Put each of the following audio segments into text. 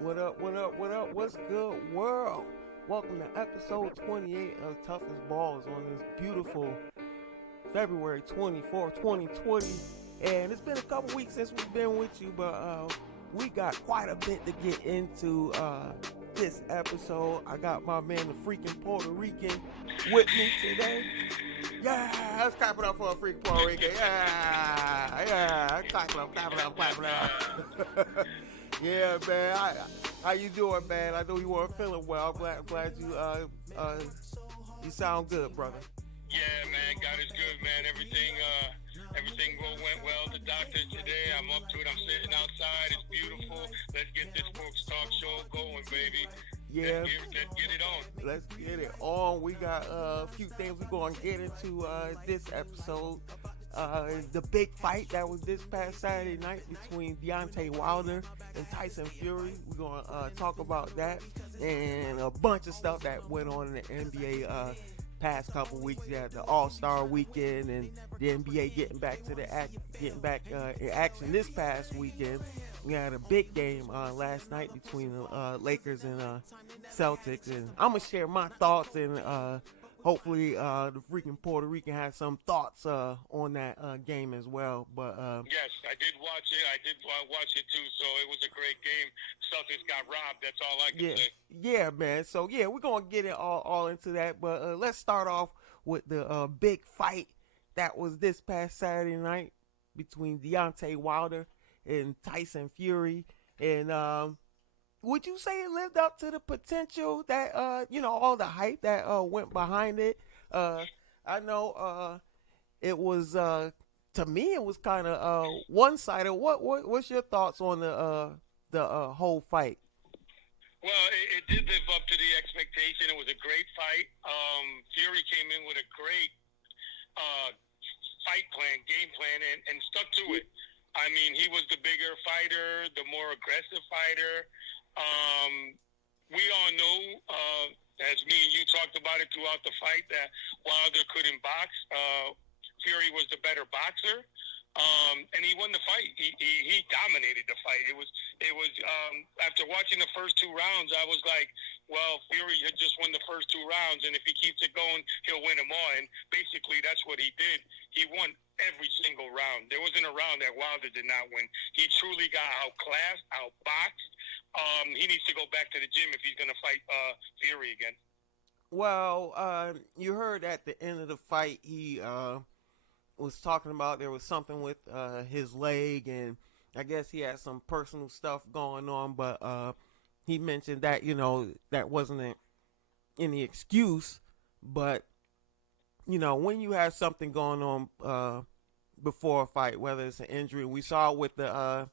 What up, what up, what up? What's good, world? Welcome to episode 28 of Toughest Balls on this beautiful February 24th, 2020. And it's been a couple weeks since we've been with you, but we got quite a bit to get into this episode. I got my man, the freaking Puerto Rican, with me today. Yeah, let's clap it up for a freaking Puerto Rican. Yeah, clap it up, clap it up, clap it up. Yeah, man. How you doing, man? I know you weren't feeling well. I'm glad you sound good, brother. Yeah, man, God is good, man. Everything went well. The doctor today, I'm up to it. I'm sitting outside. It's beautiful. Let's get this Sports Talk show going, baby. Yeah. Let's get it on. Let's get it on. We got a few things we're going to get into this episode. The big fight that was this past Saturday night between Deontay Wilder and Tyson Fury. We're going to talk about that and a bunch of stuff that went on in the NBA past couple weeks. Yeah, the All-Star weekend and the NBA getting back in action this past weekend. We had a big game last night between the Lakers and Celtics, and I'm gonna share my thoughts and hopefully the freaking Puerto Rican has some thoughts on that game as well. But yes, I did watch it. I did watch it too. So it was a great game. Celtics got robbed. That's all I can say. Yeah, man. So yeah, we're gonna get it all into that. But let's start off with the big fight that was this past Saturday night between Deontay Wilder and Tyson Fury. And would you say it lived up to the potential that all the hype that went behind it? I know it was to me it was kind of one-sided. What's your thoughts on the whole fight? Well, it did live up to the expectation. It was a great fight. Fury came in with a great game plan, and stuck to it. I mean, he was the bigger fighter, the more aggressive fighter. We all know, as me and you talked about it throughout the fight, that Wilder couldn't box. Fury was the better boxer, and he won the fight. He dominated the fight. It was after watching the first two rounds, I was like, well, Fury had just won the first two rounds, and if he keeps it going, he'll win them all. And basically, that's what he did. He won every single round. There wasn't a round that Wilder did not win. He truly got outclassed, outboxed. He needs to go back to the gym if he's going to fight Fury again. Well, you heard at the end of the fight, he was talking about there was something with his leg, and I guess he had some personal stuff going on, but he mentioned that, that wasn't any excuse, but, when you have something going on before a fight, whether it's an injury, we saw it with the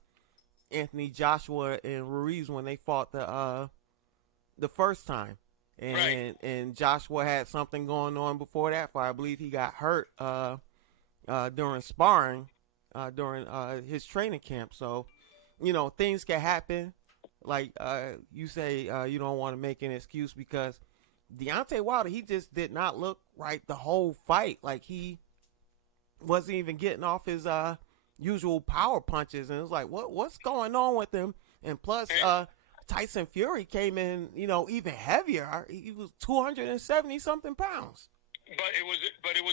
Anthony Joshua and Ruiz when they fought the first time, and Joshua had something going on before that fight. I believe he got hurt during sparring during his training camp. So things can happen. Like you say, you don't want to make an excuse, because Deontay Wilder, he just did not look right the whole fight. Like he wasn't even getting off his usual power punches, and it was like, what's going on with him? And plus, Tyson Fury came in, even heavier. He was 270 something pounds. But it was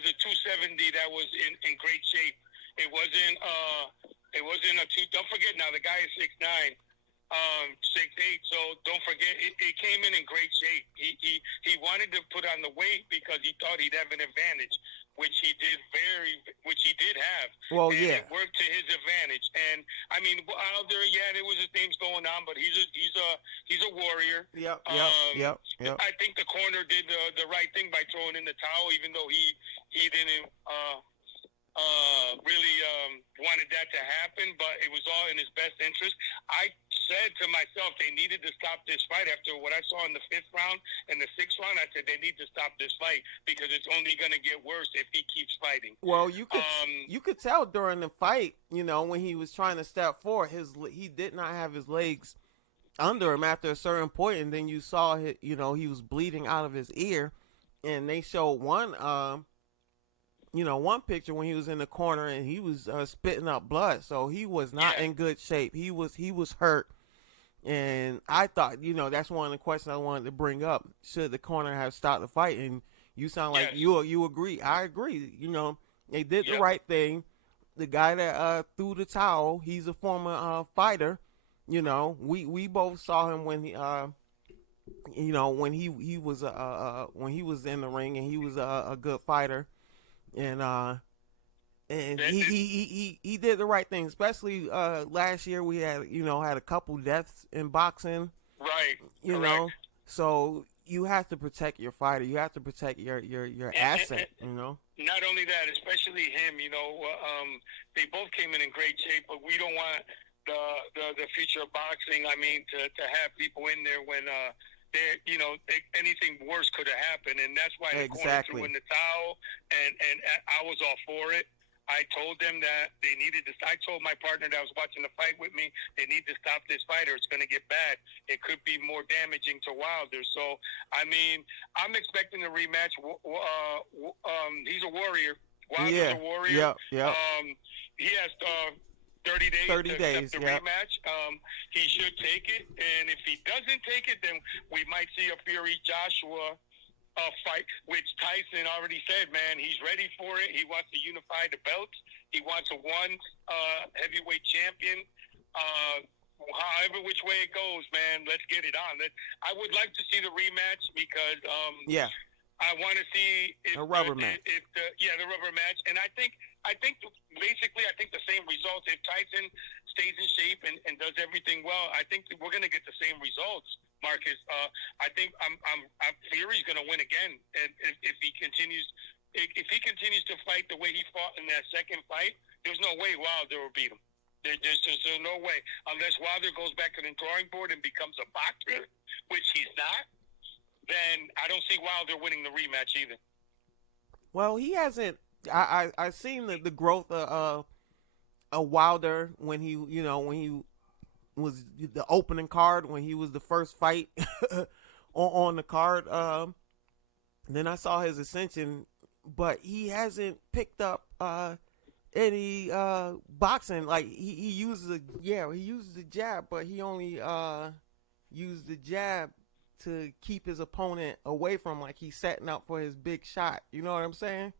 a 270 that was in great shape. It wasn't a two. Don't forget now, the guy is 6'9", 6'8". So don't forget, it came in great shape. He wanted to put on the weight because he thought he'd have an advantage, which he did have. Well, and yeah, it worked to his advantage. And I mean, Wilder, there was his things going on, but he's a warrior. Yep. I think the corner did the right thing by throwing in the towel, even though he didn't really wanted that to happen, but it was all in his best interest. I said to myself, they needed to stop this fight after what I saw in the 5th round and the 6th round. I said they need to stop this fight because it's only going to get worse if he keeps fighting. Well, you could tell during the fight, when he was trying to step forward, he did not have his legs under him after a certain point, and then you saw he was bleeding out of his ear, and they showed one picture when he was in the corner and he was spitting up blood, so he was not in good shape. He was hurt, and I thought, that's one of the questions I wanted to bring up. Should the corner have stopped the fight? And you sound like Yes. you agree. I agree. They did the Yep. right thing. The guy that threw the towel, he's a former fighter. We both saw him when he was when he was in the ring, and he was a good fighter, and he did the right thing. Especially last year, we had a couple deaths in boxing. Right. You Correct. know, so you have to protect your fighter. You have to protect your asset. Not only that, especially him. They both came in great shape, but we don't want the future of boxing. I mean, to have people in there when anything worse could have happened, and that's why the corner threw in the towel, and I was all for it. I told them that they needed to. I told my partner that was watching the fight with me, they need to stop this fighter. It's going to get bad. It could be more damaging to Wilder. So, I mean, I'm expecting a rematch. He's a warrior. Wilder's a warrior. Yeah. He has 30 days to accept the rematch. He should take it, and if he doesn't take it, then we might see a Fury Joshua fight, which Tyson already said, man, he's ready for it. He wants to unify the belts. He wants a heavyweight champion. However which way it goes, man, let's get it on. I would like to see the rematch because I want to see a rubber match. The rubber match, and I think basically the same results. If Tyson stays in shape and does everything well, I think we're going to get the same results, Marcus. I think Fury's going to win again, and if he continues to fight the way he fought in that second fight, there's no way Wilder will beat him. There's no way unless Wilder goes back to the drawing board and becomes a boxer, which he's not. Then I don't see Wilder winning the rematch either. Well, he hasn't. I seen the growth of Wilder when he was the opening card, when he was the first fight on the card. Then I saw his ascension, but he hasn't picked up any boxing. Like he uses the jab, but he only used the jab to keep his opponent away from, like he's setting up for his big shot. You know what I'm saying?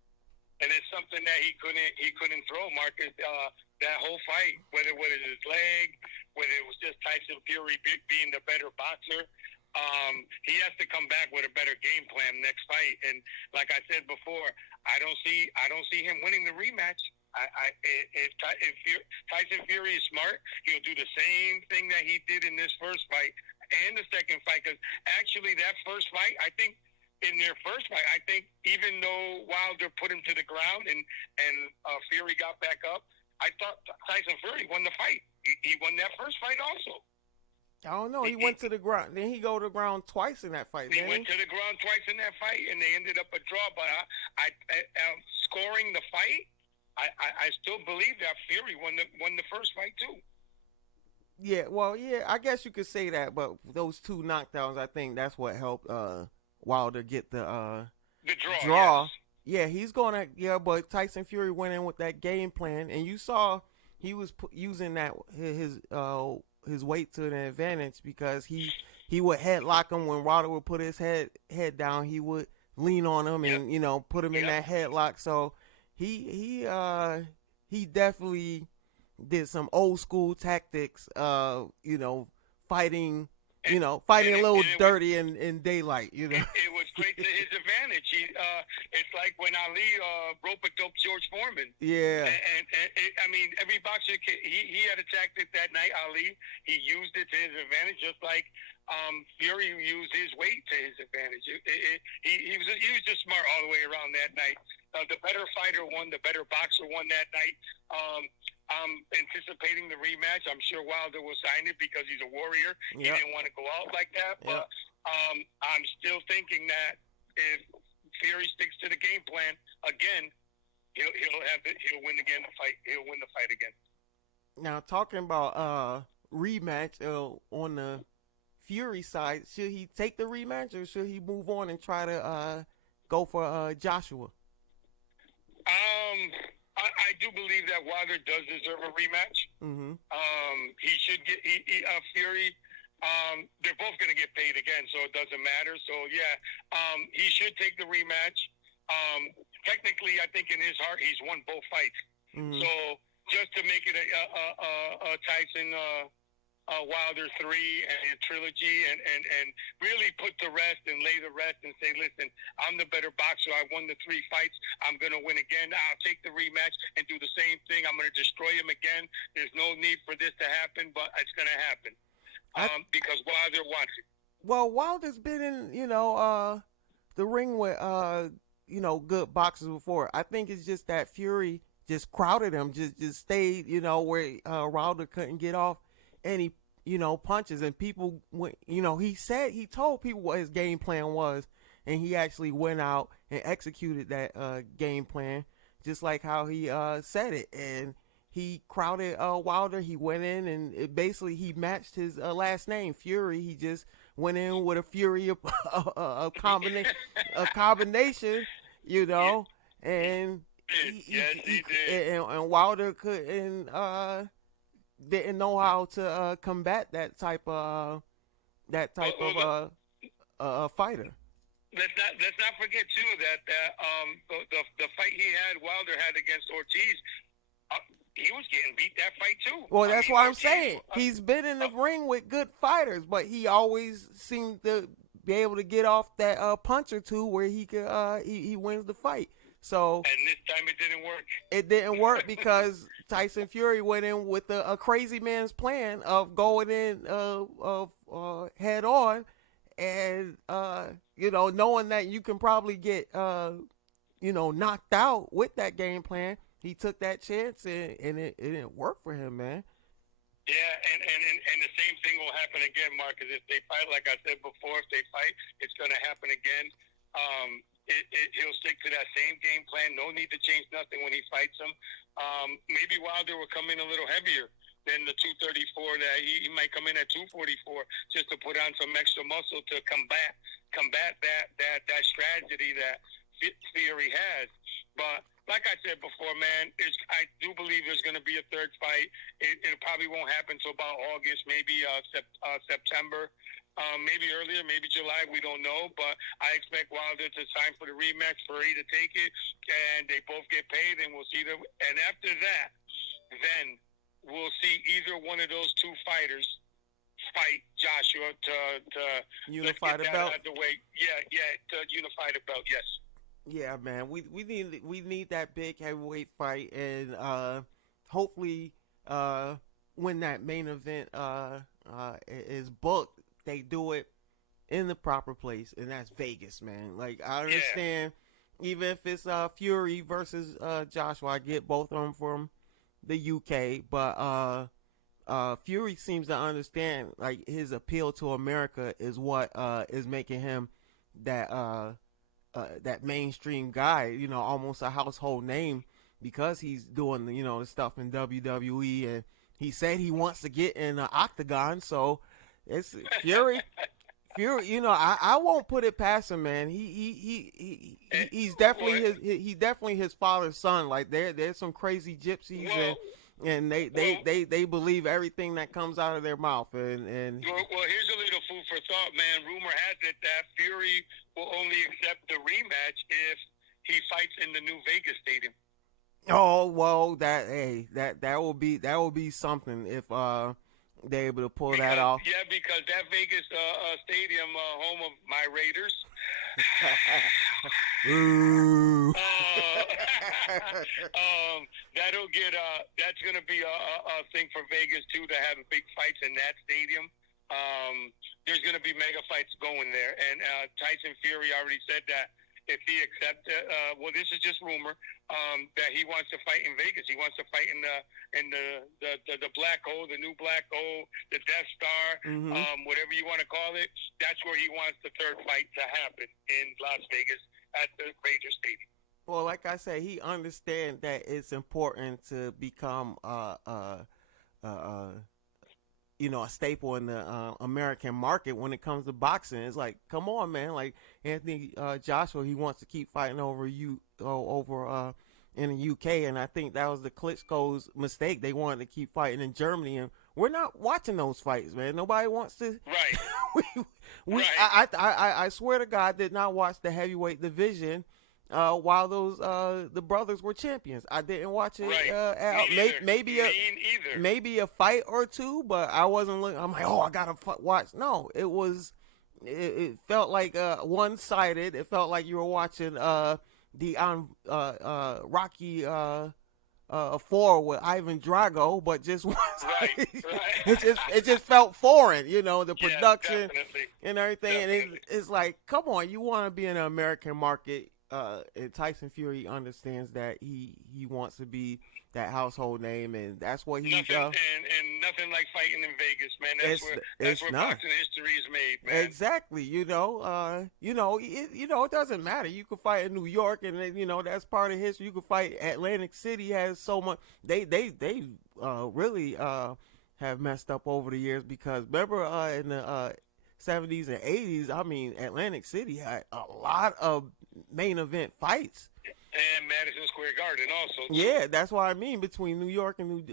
And it's something that he couldn't throw, Marcus. That whole fight, whether it was his leg, whether it was just Tyson Fury being the better boxer, he has to come back with a better game plan next fight. And like I said before, I don't see him winning the rematch. If Tyson Fury is smart, he'll do the same thing that he did in this first fight and the second fight. Because actually, that first fight, I think. In their first fight, I think even though Wilder put him to the ground and Fury got back up, I thought Tyson Fury won the fight. He won that first fight also. I don't know. He went to the ground. Then he go to the ground twice in that fight. He went to the ground twice in that fight, and they ended up a draw. But I scoring the fight, I still believe that Fury won the first fight too. Yeah, well, I guess you could say that. But those two knockdowns, I think that's what helped Wilder get the draw. Yes. Yeah, he's gonna. Yeah, but Tyson Fury went in with that game plan, and you saw he was using that his weight to an advantage, because he would headlock him when Wilder would put his head down. He would lean on him and put him in that headlock. So he definitely did some old school tactics. Fighting. Fighting a little dirty in daylight. It was great to his advantage. It's like when Ali rope-a-dope George Foreman. Yeah. And I mean, every boxer, he had a tactic that night, Ali. He used it to his advantage, just like Fury used his weight to his advantage. He was just smart all the way around that night. The better fighter won. The better boxer won that night. I'm anticipating the rematch. I'm sure Wilder will sign it because he's a warrior. He didn't want to go out like that. But I'm still thinking that if Fury sticks to the game plan again, he'll win again the fight. He'll win the fight again. Now, talking about rematch on the Fury side, should he take the rematch or should he move on and try to go for Joshua? I do believe that Wilder does deserve a rematch. Mm-hmm. He should get Fury. they're both going to get paid again, so it doesn't matter. So yeah, he should take the rematch. Technically, I think in his heart he's won both fights. Mm-hmm. So just to make it a Tyson Wilder 3 and a trilogy, and really put to rest and lay the rest and say, listen, I'm the better boxer. I won the 3 fights. I'm going to win again. I'll take the rematch and do the same thing. I'm going to destroy him again. There's no need for this to happen, but it's going to happen because Wilder wants it. Well, Wilder's been in, the ring with, good boxers before. I think it's just that Fury just crowded him, just stayed, where Wilder couldn't get off any, punches, and people went, he told people what his game plan was, and he actually went out and executed that game plan, just like how he said it, and he crowded Wilder. He went in and he matched his last name, Fury. He just went in with a Fury, a combination, and he did. And Wilder couldn't didn't know how to combat that type of fighter. Let's not forget too that the fight Wilder had against Ortiz. He was getting beat that fight too. Well, that's why I'm saying he's been in the ring with good fighters, but he always seemed to be able to get off that punch or two where he could he wins the fight. So and this time it didn't work. It didn't work because Tyson Fury went in with a crazy man's plan of going in head on, and knowing that you can probably get knocked out with that game plan. He took that chance, and it didn't work for him, man. Yeah, and the same thing will happen again, Marcus. If they fight, like I said before, if they fight, it's going to happen again. He'll stick to that same game plan. No need to change nothing when he fights him. Maybe Wilder will come in a little heavier than the 234. That he might come in at 244 just to put on some extra muscle to combat that strategy that Fury has. But like I said before, man, I do believe there's going to be a third fight. It probably won't happen until about August, maybe September, maybe earlier, maybe July. We don't know, but I expect Wilder to sign for the rematch, Fury to take it, and they both get paid, and we'll see them. And after that, then we'll see either one of those two fighters fight Joshua to unify the belt. Out the way. Yeah, to unify the belt. Yes. Yeah, man, we need that big heavyweight fight, and hopefully when that main event is booked, they do it in the proper place, and that's Vegas, man. Like, I understand, even if it's Fury versus Joshua, I get both of them from the UK, but Fury seems to understand, like, his appeal to America is what is making him that mainstream guy, almost a household name, because he's doing the stuff in WWE, and he said he wants to get in an octagon. So it's Fury. I won't put it past him, man. He's definitely his father's son. Like, there's some crazy gypsies, and they believe everything that comes out of their mouth. And well, here's a little food for thought, man. Rumor has it that Fury will only accept the rematch if he fights in the new Vegas stadium. Oh well, that will be something if they're able to pull that off. Yeah, because that Vegas stadium, home of my Raiders. Ooh. That's gonna be a thing for Vegas too, to have big fights in that stadium. There's gonna be mega fights going there, and Tyson Fury already said that if he accepts it, well, this is just rumor, that he wants to fight in Vegas. He wants to fight in the black hole, the new black hole, the Death Star, whatever you want to call it. That's where he wants the third fight to happen, in Las Vegas at the Raiders Stadium. Well, like I said, he understands that it's important to become a staple in the American market when it comes to boxing. It's like, come on, man. Like, Anthony Joshua, he wants to keep fighting over in the UK, and I think that was the Klitschko's mistake. They wanted to keep fighting in Germany, and we're not watching those fights, man. Nobody wants to. Right. we Right. I swear to God, did not watch the heavyweight division while those the brothers were champions. I didn't watch it. Right. Me neither. Maybe Me either. maybe a fight or two, but I wasn't looking. I'm like, oh, I gotta watch. No, it felt like one sided. It felt like you were watching the Rocky 4 with Ivan Drago, but just Right. it just felt foreign, you know, the Yeah, production definitely. and everything. Definitely. And it's like, come on, you want to be in the American market. And Tyson Fury understands that he wants to be that household name, and that's what he's Nothing and nothing like fighting in Vegas, man. That's where boxing history is made, man. Exactly. It doesn't matter. You could fight in New York, and that's part of history. You could fight. Atlantic City has so much. They really have messed up over the years, because remember in the 70s and 80s, I mean, Atlantic City had a lot of main event fights. And Madison Square Garden also. Yeah, that's what I mean, between New York and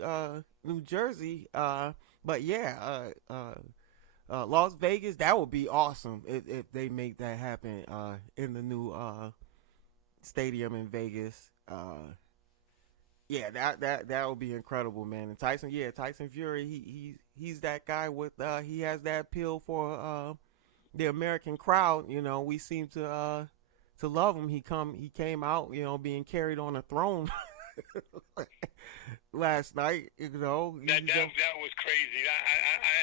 New Jersey. But yeah, Las Vegas, that would be awesome if they make that happen in the new stadium in Vegas. Yeah, that would be incredible, man. And Tyson Fury, he's that guy with he has that appeal for the American crowd. We seem to love him. He came out, being carried on a throne last night. That was crazy. I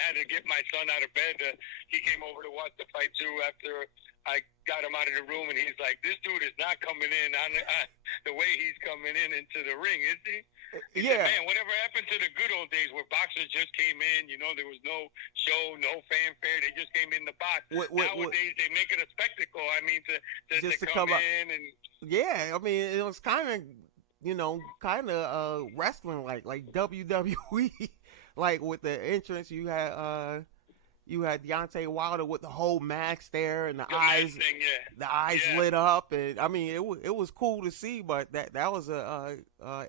had to get my son out of bed. He came over to watch the fight too after I got him out of the room, and he's like, "This dude is not coming in the way he's coming into the ring, is he?" He said, man, whatever happened to the good old days where boxers just came in, there was no show, no fanfare, they just came in the box. Nowadays, they make it a spectacle. I mean, to come in and... Yeah, I mean, it was kind of wrestling like WWE, like with the entrance you had Deontay Wilder with the whole mask there, and the eyes lit up, and I mean it was cool to see, but that was a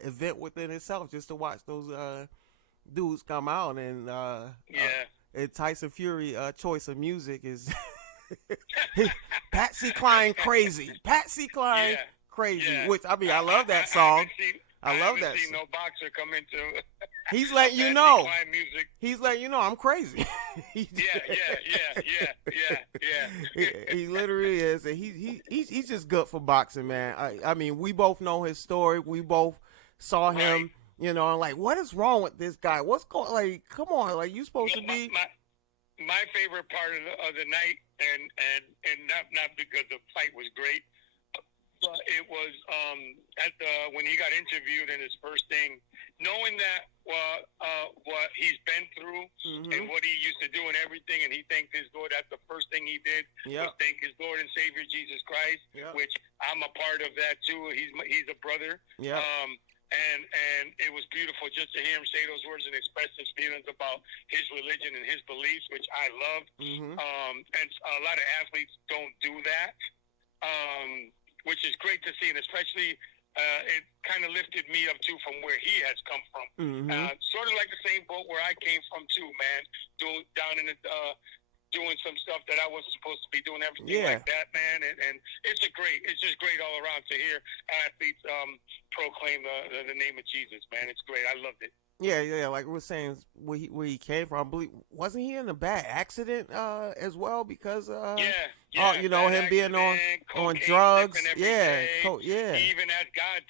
event within itself, just to watch those dudes come out. And and Tyson Fury choice of music is Patsy Cline crazy. Which, I mean, I love that song. I love that. I've seen no boxer come into. He's letting you know. He's letting you know I'm crazy. Yeah. He literally is, and he's just good for boxing, man. I mean, we both know his story. We both saw him, and like, what is wrong with this guy? What's going? Like, come on, like, you supposed to be. My favorite part of the night, and not because the fight was great. But it was when he got interviewed, and his first thing, knowing that what he's been through and what he used to do and everything, and he thanked his Lord. That's the first thing he did was thank his Lord and Savior Jesus Christ, which I'm a part of that too. He's a brother. Yeah. And it was beautiful just to hear him say those words and express his feelings about his religion and his beliefs, which I love. And a lot of athletes don't do that. Which is great to see, and especially it kind of lifted me up too from where he has come from. Sort of like the same boat where I came from too, man. Down in the doing some stuff that I wasn't supposed to be doing, everything like that, man. And it's just great all around to hear athletes proclaim the name of Jesus, man. It's great. I loved it. Yeah, like we were saying, where he came from, I believe, wasn't he in a bad accident as well? Because him being on drugs, He even asked God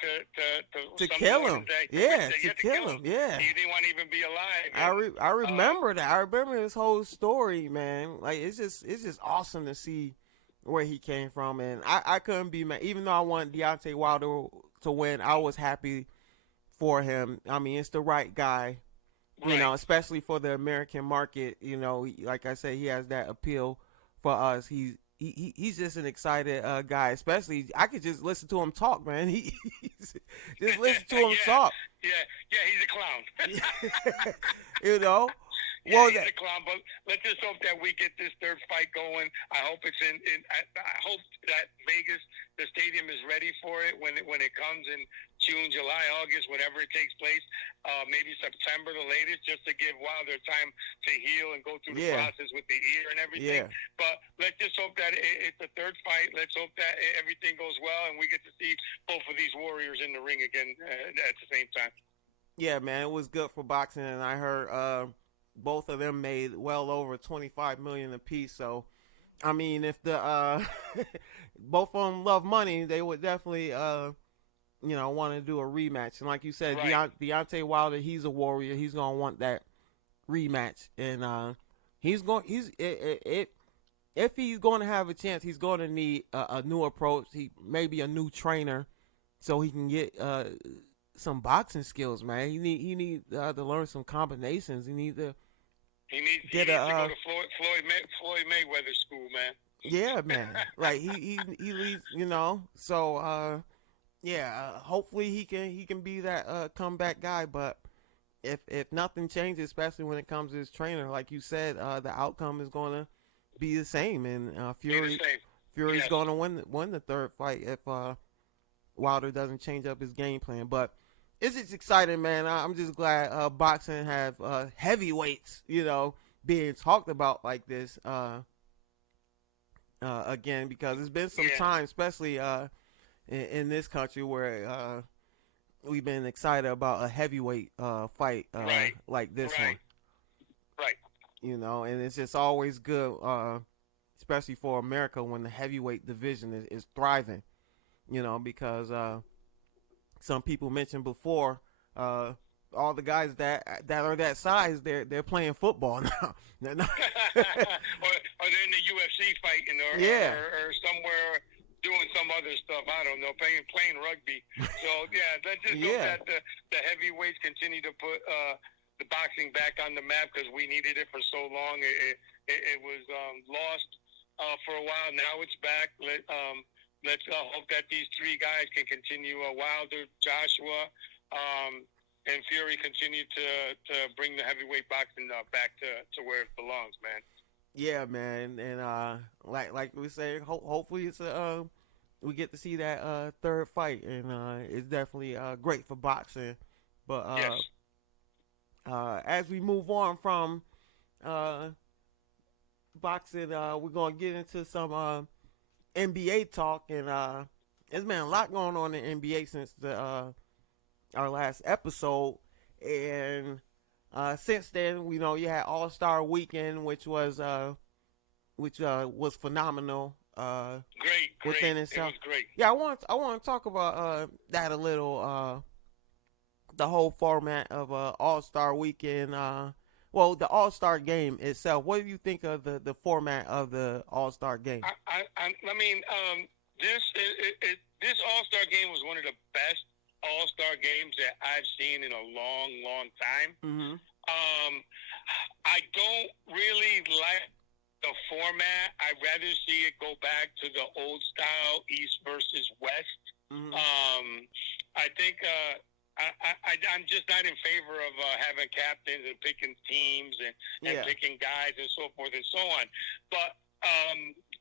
to kill him, to kill him. Yeah, he didn't want to even be alive. I remember that. I remember his whole story, man. Like, it's just awesome to see where he came from, and I couldn't be mad. Even though I want Deontay Wilder to win, I was happy for him. I mean, it's the right guy, especially for the American market. Like I said, he has that appeal for us. He's just an excited guy. Especially, I could just listen to him talk, man. Just listen to him talk. Yeah, he's a clown. Well, he's a clown. But let's just hope that we get this third fight going. I hope it's I hope that Vegas, the stadium, is ready for it when it comes in June, July, August, whenever it takes place, maybe September the latest, just to give Wilder time to heal and go through the process with the ear and everything. Yeah. But let's just hope that it's the third fight. Let's hope that everything goes well and we get to see both of these warriors in the ring again at the same time. Yeah, man, it was good for boxing, and I heard both of them made well over $25 million apiece. So, I mean, if the both of them love money, they would definitely want to do a rematch. And like you said, Right. Deontay Wilder, he's a warrior. He's gonna want that rematch, and if he's going to have a chance, he's going to need a new approach. He maybe a new trainer, so he can get some boxing skills, man. He need to learn some combinations. He needs to to go to Floyd Mayweather school, man. Yeah, man. Like he leads, So hopefully he can be that comeback guy. But if nothing changes, especially when it comes to his trainer, like you said, the outcome is going to be the same, and Fury's going to win the third fight if Wilder doesn't change up his game plan. But it's just exciting, man. I'm just glad boxing have heavyweights, being talked about like this again, because it's been some time, especially in this country, where we've been excited about a heavyweight fight like this one. Right. And it's just always good, especially for America, when the heavyweight division is thriving, because some people mentioned before, all the guys that are that size, they're playing football now. or they're in the UFC fighting, or somewhere doing some other stuff. I don't know, playing rugby. So let's just hope that the heavyweights continue to put the boxing back on the map, because we needed it for so long. It was lost for a while. Now it's back. Let's hope that these three guys can continue. Wilder, Joshua, and Fury continue to bring the heavyweight boxing back to where it belongs, man. Yeah, man, and like we say, hopefully it's we get to see that third fight, and it's definitely great for boxing. But as we move on from boxing, we're gonna get into some NBA talk, and there's been a lot going on in NBA since our last episode, and since then, you had All-Star Weekend, which was phenomenal. Great. Within itself. It was great. Yeah, I want to talk about that a little. The whole format of All-Star Weekend. The All-Star Game itself. What do you think of the format of the All-Star Game? I mean, this All-Star Game was one of the best All-Star games that I've seen in a long, long time. Mm-hmm. I don't really like the format. I'd rather see it go back to the old style, East versus West. Mm-hmm. I think I'm just not in favor of having captains and picking teams and picking guys and so forth and so on. But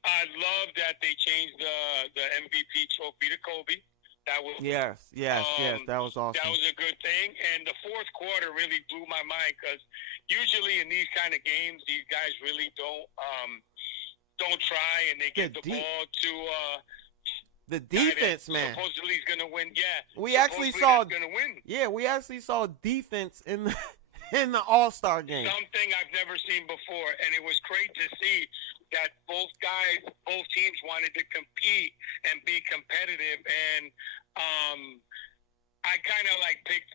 I love that they changed the MVP trophy to Kobe. That was yes, that was awesome. That was a good thing, and the fourth quarter really blew my mind, because usually in these kind of games, these guys really don't try, and they get the ball to the defense, man. Supposedly he's gonna win. Yeah, we actually saw. Gonna win. Yeah, we actually saw defense in the All-Star game. Something I've never seen before, and it was great to see that both teams wanted to compete and be competitive, and I kind of picked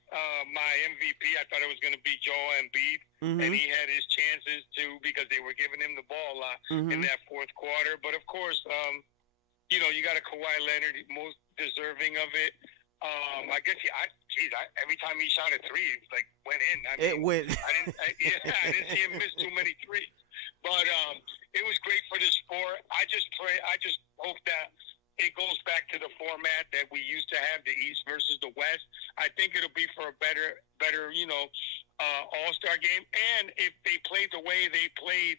my MVP. I thought it was going to be Joel Embiid, and he had his chances too, because they were giving him the ball a lot in that fourth quarter. But of course, you got a Kawhi Leonard, most deserving of it. I guess every time he shot a three, it went in. It went. I didn't see him miss too many threes. But it was great for the sport. I just hope that it goes back to the format that we used to have, the East versus the West. I think it'll be for a better All-Star game. And if they played the way they played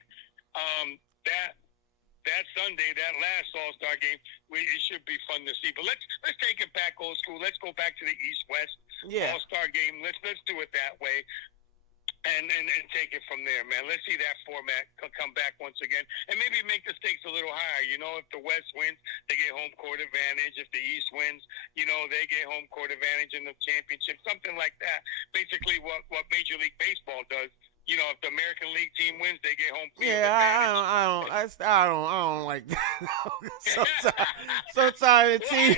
that Sunday, that last All-Star game, it should be fun to see. But let's take it back old school. Let's go back to the East-West All-Star game. Let's do it that way. And take it from there, man. Let's see that format come back once again, and maybe make the stakes a little higher. You know, if the West wins, they get home court advantage. If the East wins, you know, they get home court advantage in the championship, something like that. Basically, what Major League Baseball does. You know, if the American League team wins, they get home field advantage. I don't like that. Sometimes the team.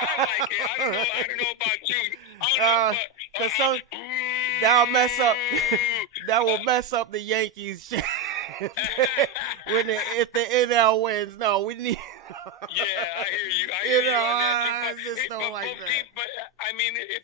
I like it. I don't know about you. Cause that'll mess up. That will mess up the Yankees. If the NL wins, no, we need. Yeah, I hear you. I hear you on that too. I just don't like that. But I mean, it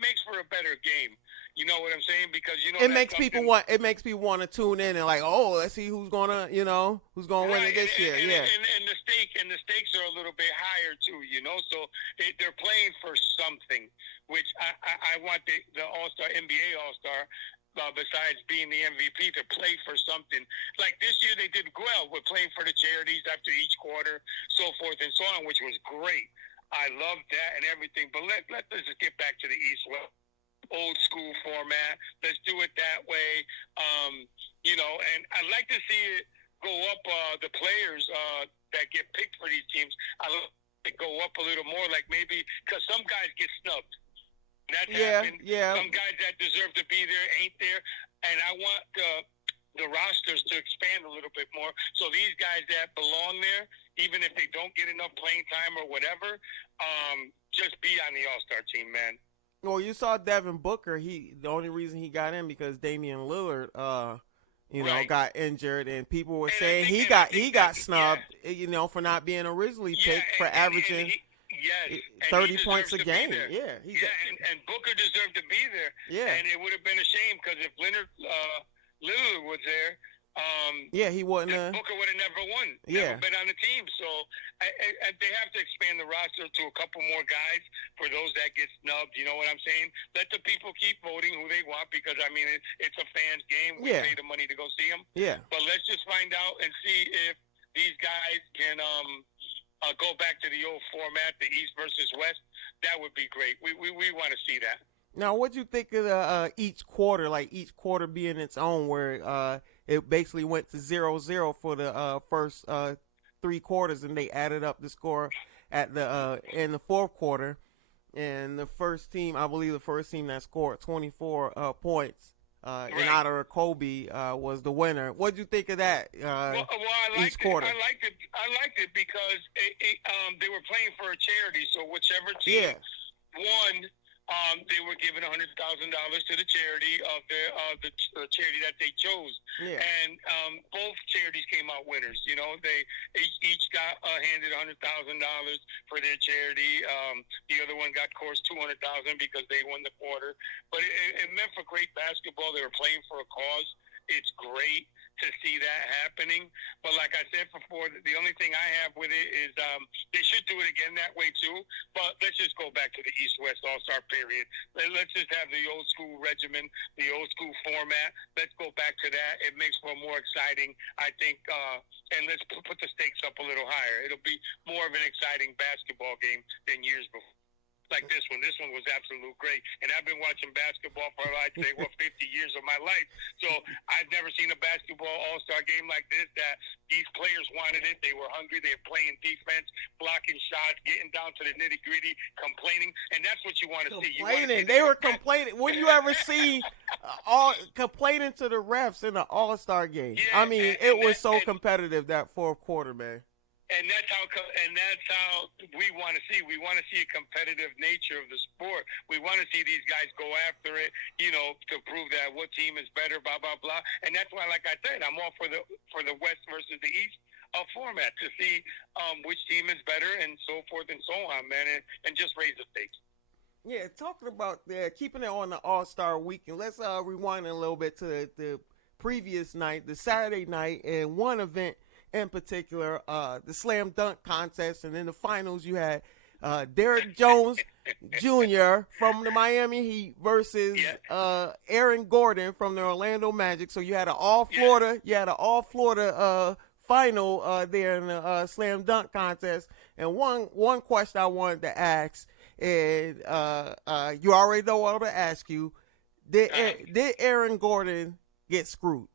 makes for a better game. You know what I'm saying? Because you know it makes people want to tune in and like, oh, let's see who's gonna win it this year. And the stakes are a little bit higher too. You know, so they're playing for something, which I want the All-Star NBA All-Star. Besides being the MVP, to play for something. Like this year, they did well with playing for the charities after each quarter, so forth and so on, which was great. I loved that and everything. But let's just get back to the East West old school format. Let's do it that way. You know, and I'd like to see it go up. The players that get picked for these teams, I'd like to go up a little more. Like maybe because some guys get snubbed. That's happened. Yeah. Some guys that deserve to be there ain't there, and I want the rosters to expand a little bit more. So these guys that belong there, even if they don't get enough playing time or whatever, just be on the All-Star team, man. Well, you saw Devin Booker. The only reason he got in because Damian Lillard, got injured, and people were saying he got snubbed, for not being originally picked for averaging. Yes, 30 points a game. Yeah, and Booker deserved to be there. Yeah, and it would have been a shame because if Lillard was there, he wouldn't. Booker would have never won. Yeah, never been on the team. So they have to expand the roster to a couple more guys for those that get snubbed. You know what I'm saying? Let the people keep voting who they want because I mean it's a fans' game. We pay the money to go see them. Yeah, but let's just find out and see if these guys can go back to the old format, the East versus West. That would be great. We want to see that. Now, what do you think of each quarter, like each quarter being its own, where it basically went to 0-0 for the first 3 quarters, and they added up the score at the in the fourth quarter, and the first team that scored 24 points. And out of Kobe was the winner. What did you think of that? I liked quarter. I liked it because they were playing for a charity. So whichever team won, they were giving $100,000 to the charity of the charity that they chose. Yeah. And both charities came out winners. You know, they each got handed $100,000 for their charity. The other one got, of course, $200,000 because they won the quarter. But it meant for great basketball. They were playing for a cause. It's great to see that happening. But like I said before, the only thing I have with it is they should do it again that way too. But let's just go back to the East-West All-Star period. Let's just have the old school regimen, the old school format. Let's go back to that. It makes for more exciting, I think, and let's put the stakes up a little higher. It'll be more of an exciting basketball game than years before. Like this one. This one was absolute great. And I've been watching basketball for, I'd say, 50 years of my life. So I've never seen a basketball all-star game like this that these players wanted it. They were hungry. They were playing defense, blocking shots, getting down to the nitty-gritty, complaining. And that's what you want to see. They were complaining. When you ever see complaining to the refs in an all-star game? Yeah, I mean, it was so competitive that fourth quarter, man. And that's how we want to see. We want to see a competitive nature of the sport. We want to see these guys go after it, to prove that what team is better, blah blah blah. And that's why, like I said, I'm all for the West versus the East format to see which team is better and so forth and so on, man, and just raise the stakes. Yeah, talking about keeping it on the All-Star Weekend. Let's rewind a little bit to the previous night, the Saturday night, and one event in particular, the slam dunk contest, and in the finals you had Derrick Jones Jr. from the Miami Heat versus Aaron Gordon from the Orlando Magic. So you had an all Florida, final there in the slam dunk contest. And one question I wanted to ask, and you already know what I'm gonna ask you. Did Aaron Gordon get screwed?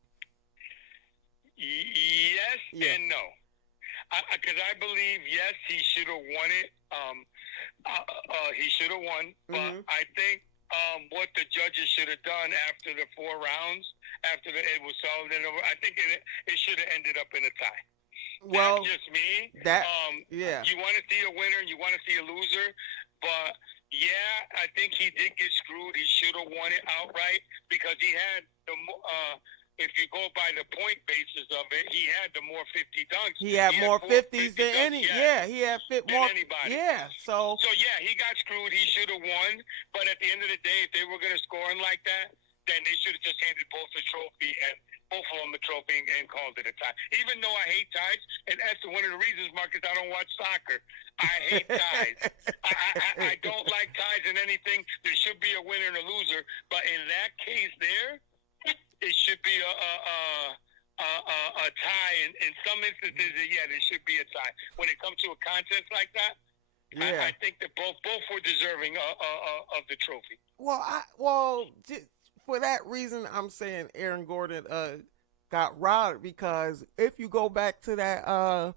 Yes and no. Because I believe, yes, he should have won it. He should have won. But I think what the judges should have done after the 4 rounds, after it was solved, I think it should have ended up in a tie. Well, that's just me. Yeah. You want to see a winner, you want to see a loser, but yeah, I think he did get screwed. He should have won it outright because he had the. If you go by the point basis of it, he had the more 50 dunks. He had more 50s than any. Yeah, he had more than anybody. Yeah, so yeah, he got screwed. He should have won, but at the end of the day, if they were going to score him like that, then they should have just handed both the trophy and both of them the trophy and called it a tie. Even though I hate ties, and that's one of the reasons, Marcus, I don't watch soccer. I hate ties. I don't like ties in anything. There should be a winner and a loser, but in that case there, it should be a tie. In some instances, yeah, there should be a tie. When it comes to a contest like that, I think that both were deserving of the trophy. For that reason, I'm saying Aaron Gordon got robbed, because if you go back to that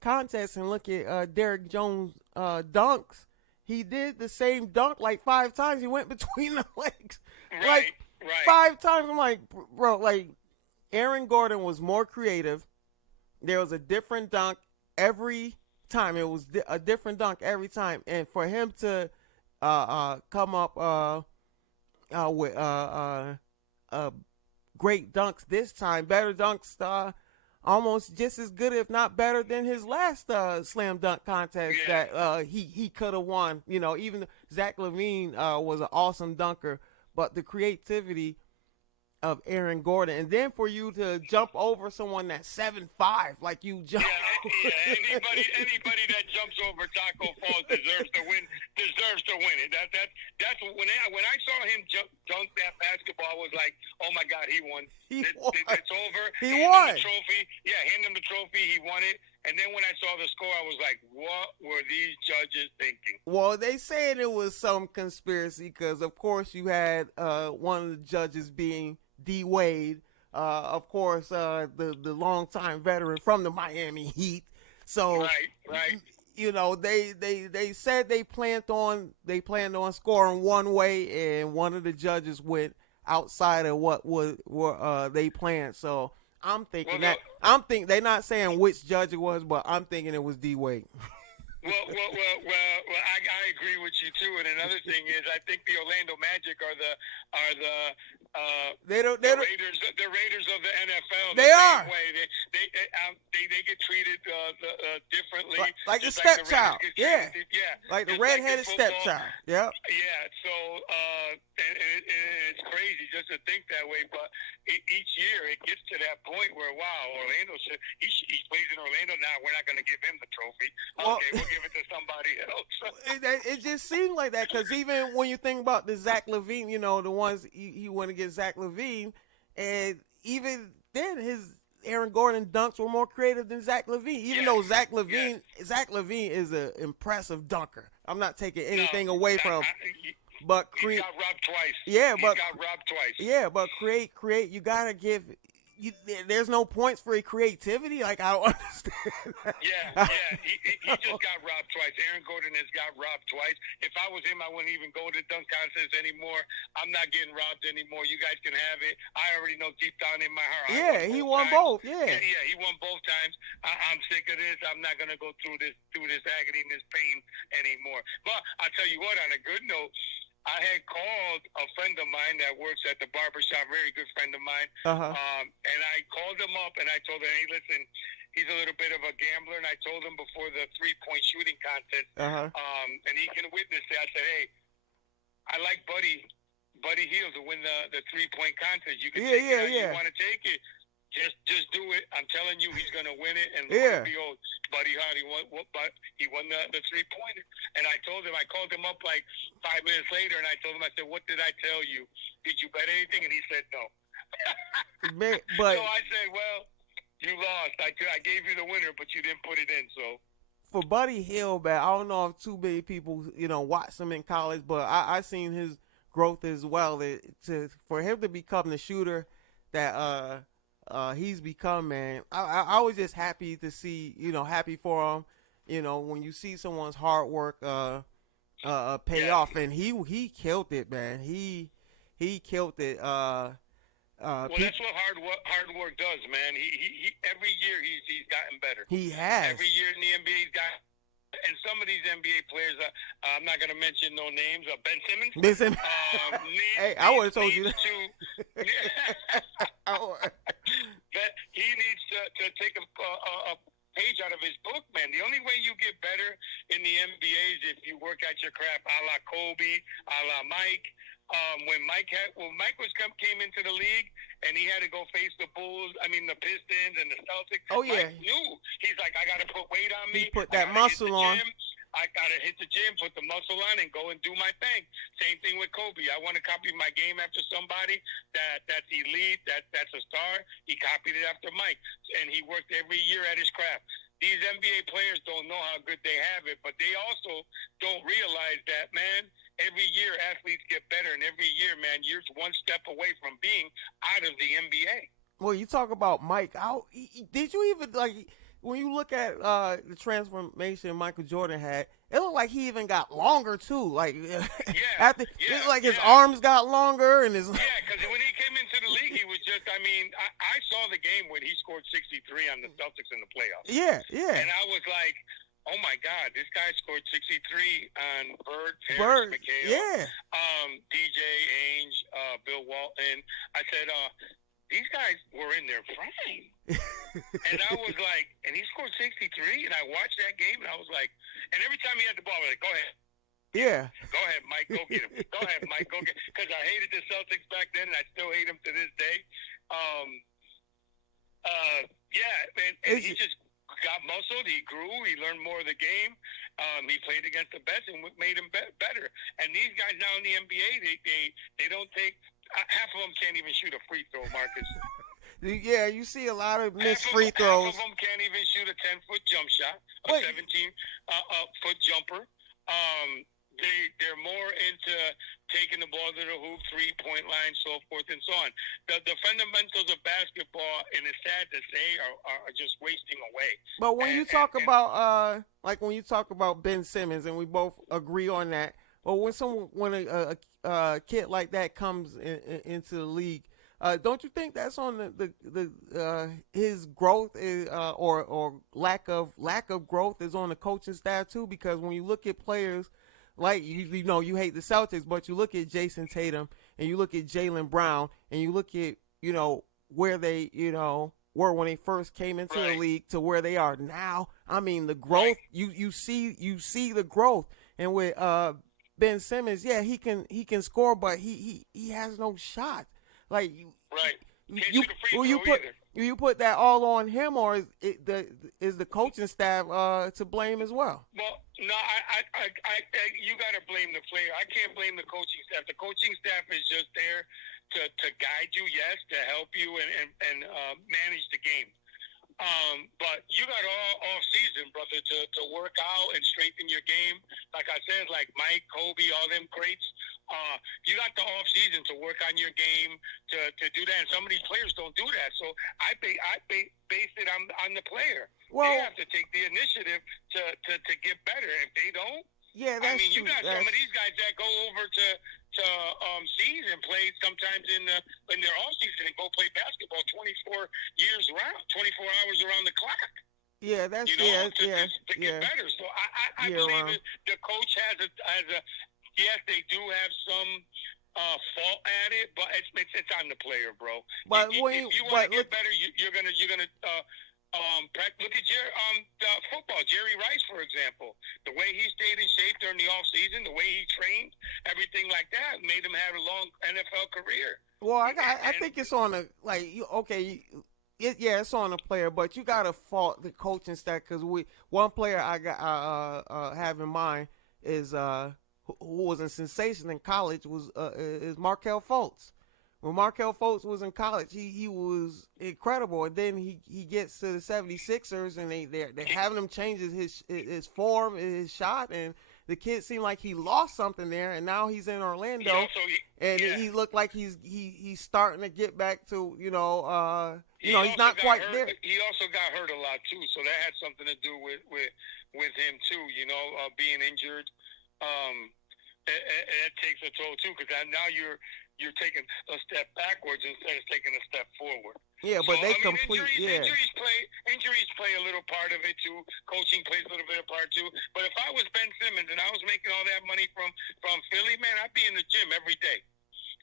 contest and look at Derrick Jones' dunks, he did the same dunk like 5 times. He went between the legs. Right. 5 times. I'm like, bro, like, Aaron Gordon was more creative. There was a different dunk every time. It was a different dunk every time. And for him to come up with great dunks this time, better dunks, almost just as good, if not better, than his last slam dunk contest that he could have won. You know, even Zach LaVine was an awesome dunker. But the creativity of Aaron Gordon, and then for you to jump over someone that's 7'5", like you jump. Yeah. Anybody that jumps over Taco Falls deserves to win it. That's when I saw him dunk that basketball, I was like, oh my God, he won. It's over. He won. Him the trophy. Yeah, hand him the trophy. He won it. And then when I saw the score, I was like, what were these judges thinking? Well, they said it was some conspiracy because, of course, you had one of the judges being D. Wade, of course, the longtime veteran from the Miami Heat. So, right. You know, they said they planned on scoring one way, and one of the judges went outside of what they planned. So I'm thinking they're not saying which judge it was, but I'm thinking it was D. Wade. Well, I agree with you too. And another thing is, I think the Orlando Magic are the Raiders of the NFL. They are. They get treated differently, like the stepchild. Yeah. Like the redheaded stepchild. Yep. Yeah. So and it's crazy just to think that way, but each year it gets to that point where Orlando he plays in Orlando now. We're not going to give him the trophy. Okay, we'll give it to somebody else. It just seemed like that, because even when you think about the Zach LaVine, you know, the ones he went against Zach LaVine, and even then his Aaron Gordon dunks were more creative than Zach LaVine. Even though Zach LaVine is an impressive dunker. I'm not taking anything away from him. But he got robbed twice. Yeah, he got robbed twice. Yeah, but create. You gotta give. There's no points for creativity. Like, I don't understand that. Yeah. He just got robbed twice. Aaron Gordon has got robbed twice. If I was him, I wouldn't even go to dunk contests anymore. I'm not getting robbed anymore. You guys can have it. I already know deep down in my heart. Yeah, he won both. Yeah, he won both times. I'm sick of this. I'm not gonna go through this agony and this pain anymore. But I'll tell you what. On a good note, I had called a friend of mine that works at the barbershop, very good friend of mine, and I called him up and I told him, hey, listen, he's a little bit of a gambler, and I told him before the 3-point shooting contest, and he can witness it. I said, hey, I like Buddy Hield to win the 3-point contest. You can take it. You want to take it? Just do it. I'm telling you, he's gonna win it. And behold, Buddy Hart, he won the 3-pointer. And I told him, I called him up like 5 minutes later, and I told him, I said, what did I tell you? Did you bet anything? And he said no. But so I said, well, You lost. I gave you the winner, but you didn't put it in. So For Buddy Hield, man, I don't know if too many people, watched him in college, but I seen his growth as well. For him to become the shooter that he's become, man, I was just happy to see, happy for him. When you see someone's hard work pay yes. off, and he killed it, man. He killed it. Well, that's what hard work does, man. He every year he's gotten better. He has. Every year in the NBA he's got. And some of these NBA players, I'm not going to mention no names. Ben Simmons. Ben Simmons. Hey, I would have told you that. He needs to take a page out of his book, man. The only way you get better in the NBA is if you work at your craft, a la Kobe, a la Mike. When Mike came into the league and he had to go face the Pistons and the Celtics. Oh yeah, Mike knew. He's like, I got to put weight on me. He put that muscle on. I gotta hit the gym, put the muscle on, and go and do my thing. Same thing with Kobe. I want to copy my game after somebody that's elite, that's a star. He copied it after Mike, and he worked every year at his craft. These NBA players don't know how good they have it, but they also don't realize that, man, every year athletes get better, and every year, man, you're one step away from being out of the NBA. Well, you talk about Mike. Did you even, when you look at the transformation Michael Jordan had, it looked like he even got longer, too. His arms got longer, and his... Yeah, because when he came into the league, he was just, I saw the game when he scored 63 on the Celtics in the playoffs. Yeah. And I was like, oh my God, this guy scored 63 on Bird, McHale, DJ Ainge, Bill Walton. I said, these guys were in their prime. And I was like, and he scored 63, and I watched that game, and I was like, and every time he had the ball, I was like, go ahead. Yeah. Go ahead, Mike, go get him. Go ahead, Mike, go get him. Because I hated the Celtics back then, and I still hate him to this day. And he just got muscled, he grew, he learned more of the game. He played against the best and made him better. And these guys now in the NBA, they don't take... half of them can't even shoot a free throw, Marcus. Yeah, you see a lot of missed free throws. Half of them can't even shoot a 10-foot jump shot, a 17-foot jumper. They're more into taking the ball to the hoop, three-point line, so forth and so on. The fundamentals of basketball, and it's sad to say, are just wasting away. But when you talk about Ben Simmons, and we both agree on that, but when a kid like that comes into the league, don't you think that's on his growth or lack of growth is on the coaching staff too? Because when you look at players like you hate the Celtics, but you look at Jason Tatum and you look at Jaylen Brown and you look at where they were when they first came into the league to where they are now. I mean, the growth you see the growth, and with Ben Simmons, yeah, he can score, but he has no shot. Like you put that all on him, or is the coaching staff to blame as well? Well, no, you got to blame the player. I can't blame the coaching staff. The coaching staff is just there to guide you, yes, to help you and manage the game. But you got all season, brother, to work out and strengthen your game. Like I said, like Mike, Kobe, all them greats. You got the off season to work on your game to do that. And some of these players don't do that. So I base it on the player. Well, they have to take the initiative to get better. If they don't, yeah, that's you got some of these guys that go over to seas and play sometimes in their off season and go play basketball 24 hours around the clock. Yeah, that's to get better. So I believe the coach has a yes, they do have some fault at it, but it's on the player, bro. But if you want to get better, you're gonna look at football. Jerry Rice, for example, the way he stayed in shape during the off season, the way he trained, everything like that made him have a long NFL career. Well, I think it's on it's on the player, but you got to fault the coaching staff, because one player I have in mind is who was a sensation in college is Markelle Fultz. when Markelle Fultz was in college, he was incredible. And then he gets to the 76ers, and they're having him change his form, his shot, and the kid seemed like he lost something there. And now he's in Orlando, he looked like he's starting to get back to he's not quite there. He also got hurt a lot too, so that had something to do with him too. Being injured. It takes a toll too, because now you're taking a step backwards instead of taking a step forward. Yeah, but injuries play a little part of it too. Coaching plays a little bit of part too. But if I was Ben Simmons and I was making all that money from Philly, man, I'd be in the gym every day.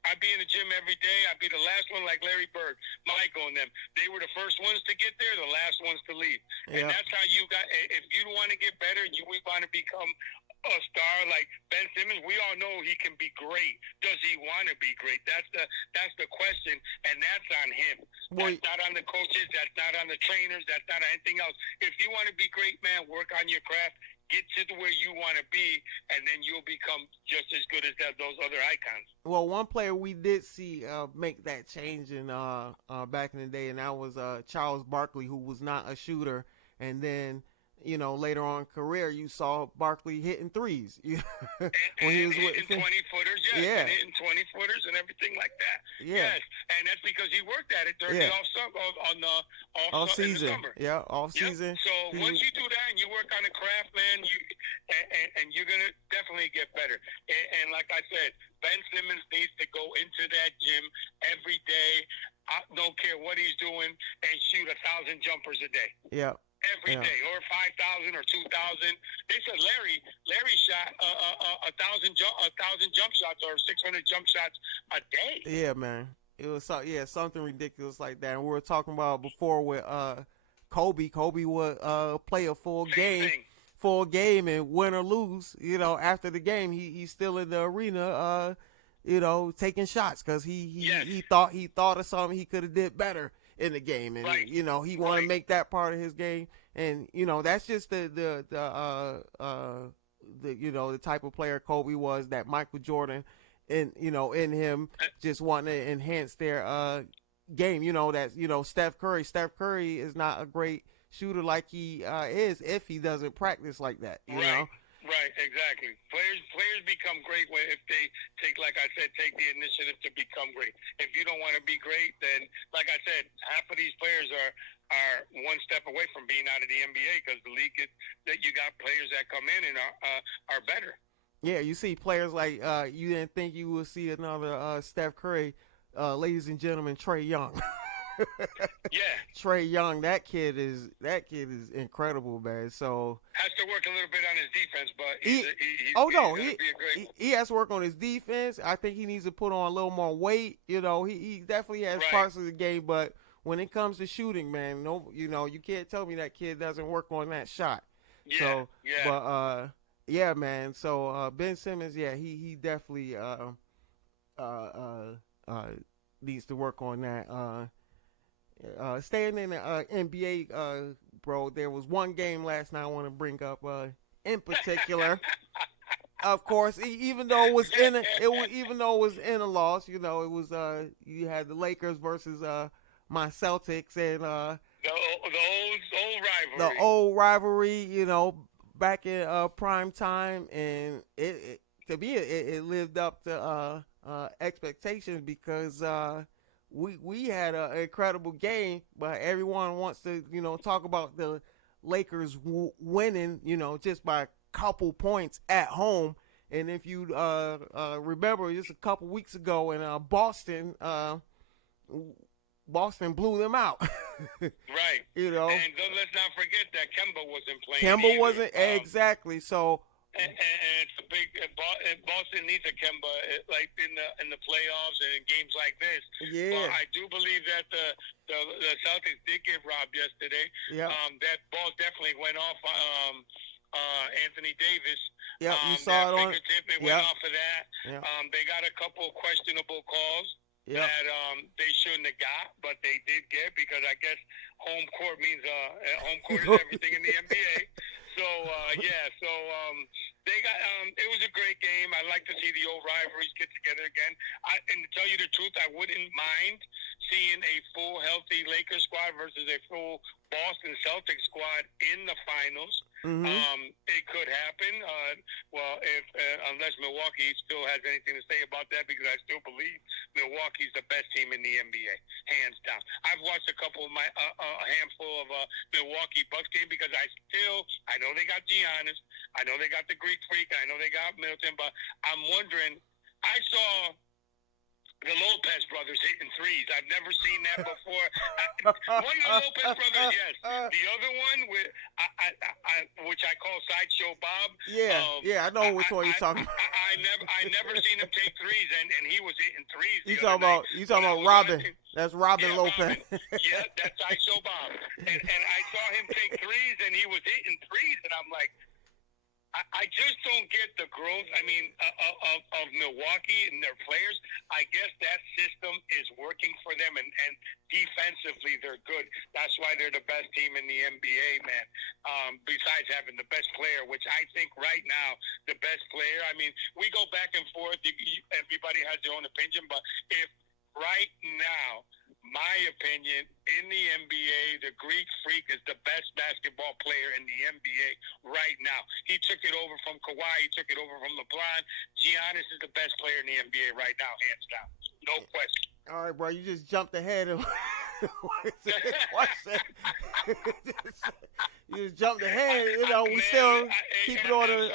I'd be in the gym every day. I'd be the last one, like Larry Bird, Michael, and them. They were the first ones to get there, the last ones to leave. Yeah. And that's how you got. If you want to get better, you want to become a star like Ben Simmons. We all know he can be great. Does he want to be great? That's the question, and that's on him. That's not on the coaches. That's not on the trainers. That's not on anything else. If you want to be great, man, work on your craft. Get to where you want to be, and then you'll become just as good as those other icons. Well, one player we did see make that change in back in the day, and that was Charles Barkley, who was not a shooter, and then later on in career, you saw Barkley hitting threes. When he was hitting 20-footers, yes. And hitting 20-footers and everything like that. Yeah. Yes, and that's because he worked at it during the off season. In the summer. Yeah, off season. So once you do that and you work on the craft, man, and you're gonna definitely get better. And like I said, Ben Simmons needs to go into that gym every day. I don't care what he's doing, and shoot 1,000 jumpers a day. Yeah. Every day, or 5,000 or 2,000. They said Larry shot 1,000 jump shots or 600 jump shots a day. Yeah, man. It was something ridiculous like that. And we were talking about before with Kobe. Kobe would play a full game, and win or lose. After the game, he's still in the arena. Taking shots because he thought of something he could have did better in the game, and he want to make that part of his game, and that's just the type of player Kobe was, that Michael Jordan, in him just wanting to enhance their game. Steph Curry is not a great shooter like he is if he doesn't practice like that. Right, exactly. Players become great if they take the initiative to become great. If you don't want to be great, then, like I said, half of these players are one step away from being out of the NBA, because the league that you got players that come in and are better. Yeah, you see players like you didn't think you would see another Steph Curry, ladies and gentlemen, Trae Young. Yeah, Trae Young, that kid is incredible, man. So has to work a little bit on his defense, but he has to work on his defense. I think he needs to put on a little more weight. He definitely has parts of the game, but when it comes to shooting, man, you can't tell me that kid doesn't work on that shot. Yeah, but yeah, man. So Ben Simmons, he definitely needs to work on that. Staying in the NBA, bro, there was one game last night I want to bring up in particular. Of course, even though it was in a loss, it was you had the Lakers versus my Celtics, and the old rivalry, back in prime time, and it lived up to expectations, because we had an incredible game, but everyone wants to talk about the Lakers winning just by a couple points at home. And if you remember, just a couple weeks ago in Boston blew them out. Right. And let's not forget that Kemba wasn't playing. Kemba wasn't exactly. So. And it's a big. Boston needs a Kemba, like in the playoffs and in games like this. Yeah. But I do believe that the Celtics did get robbed yesterday. Yeah. That ball definitely went off. Anthony Davis. Yeah, you saw it on. It went off of that. Yeah. They got a couple questionable calls. Yeah. That they shouldn't have got, but they did get, because I guess home court means home court is everything in the NBA. So they got. It was a great game. I like to see the old rivalries get together. together again. And to tell you the truth, I wouldn't mind seeing a full healthy Lakers squad versus a full Boston Celtics squad in the finals. Mm-hmm. It could happen. If unless Milwaukee still has anything to say about that, because I still believe Milwaukee's the best team in the NBA, hands down. I've watched a couple of a handful of Milwaukee Bucks games because I know they got Giannis, I know they got the Greek Freak, I know they got Middleton, but I'm wondering. I saw the Lopez brothers hitting threes. I've never seen that before. One of the Lopez brothers, yes. The other one, which I call Sideshow Bob. Yeah, I know which one you're talking about. I never seen him take threes, and he was hitting threes. You talking about Robin? That's Robin Lopez. Yeah, that's Sideshow Bob. And I saw him take threes, and he was hitting threes, and I'm like, I just don't get the growth. I mean, of Milwaukee and their players. I guess that system is working for them, and defensively they're good. That's why they're the best team in the NBA, man. Besides having the best player, which I think right now the best player. I mean, we go back and forth. Everybody has their own opinion, but if right now, my opinion, in the NBA, the Greek Freak is the best basketball player in the NBA right now. He took it over from Kawhi. He took it over from LeBron. Giannis is the best player in the NBA right now, hands down. No question. All right, bro, you just jumped ahead of question. You just jumped ahead. You know, we still keep it on the.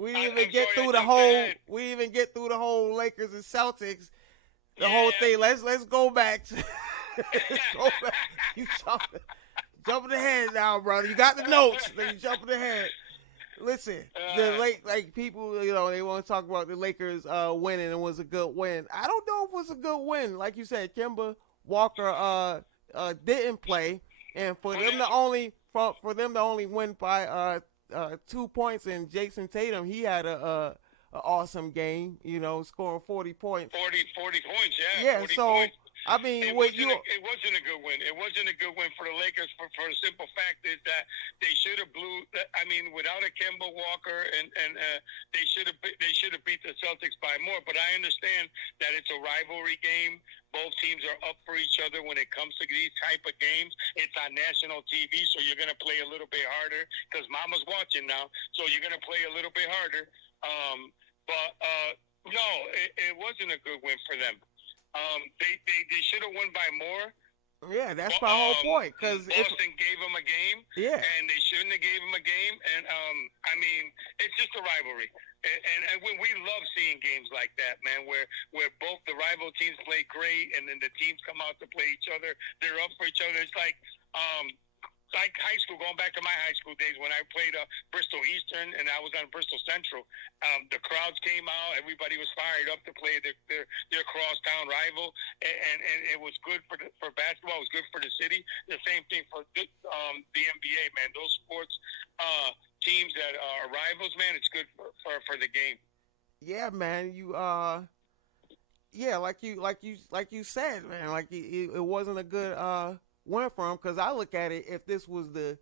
We didn't even get through the whole. We didn't even get through the whole Lakers and Celtics. The whole thing. Let's go back to. Go back. You jumping ahead now, brother. You got the notes. Then you jumping ahead. Listen, people, you know, they want to talk about the Lakers winning. It was a good win. I don't know if it was a good win. Like you said, Kemba Walker didn't play, and for them to only win by 2 points, and Jason Tatum, he had a awesome game, you know, scoring 40 points. 40 points, yeah. Yeah, 40 so, points. I mean, it wasn't a good win. It wasn't a good win for the Lakers for the simple fact is that they should have without a Kemba Walker, and they should have beat the Celtics by more. But I understand that it's a rivalry game. Both teams are up for each other when it comes to these type of games. It's on national TV, so you're going to play a little bit harder because Mama's watching now. So you're going to play a little bit harder. No, it wasn't a good win for them. They should have won by more. Yeah, that's my whole point. Because Boston gave them a game. Yeah. And they shouldn't have gave them a game. And I mean, it's just a rivalry. And when we love seeing games like that, man, where both the rival teams play great, and then the teams come out to play each other. They're up for each other. It's like high school, going back to my high school days when I played Bristol Eastern and I was on Bristol Central. The crowds came out. Everybody was fired up to play their crosstown rival, and it was good for basketball. It was good for the city. The same thing for the NBA, man. Those sports teams that are rivals, man, it's good for the game. Yeah, man. Like you said, man. Like it wasn't a good win for him, because I look at it, if this was the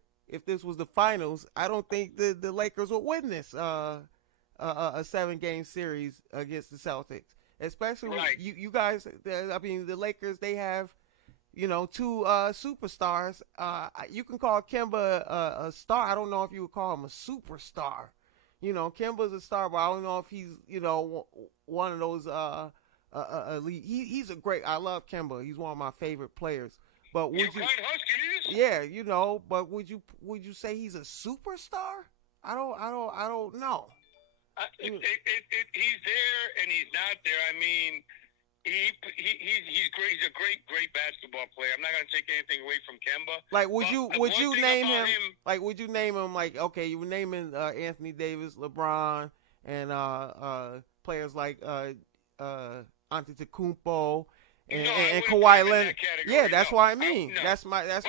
finals, I don't think the Lakers would win this a 7-game series against the Celtics, especially right. you guys. I mean, the Lakers, they have, you know, 2 superstars. You can call Kemba a star. I don't know if you would call him a superstar. You know, Kemba's a star, but I don't know if he's, you know, one of those elite. He's a great. I love Kemba. He's one of my favorite players. But would you? Yeah, you know. But would you say he's a superstar? I don't know. He's there and he's not there. I mean, he's great. He's a great basketball player. I'm not gonna take anything away from Kemba. Like, would you name him? Like, would you name him? Like, okay, you were naming Anthony Davis, LeBron, and players like Antetokounmpo. And Kawhi Leonard. Yeah, that's why I mean. That's why I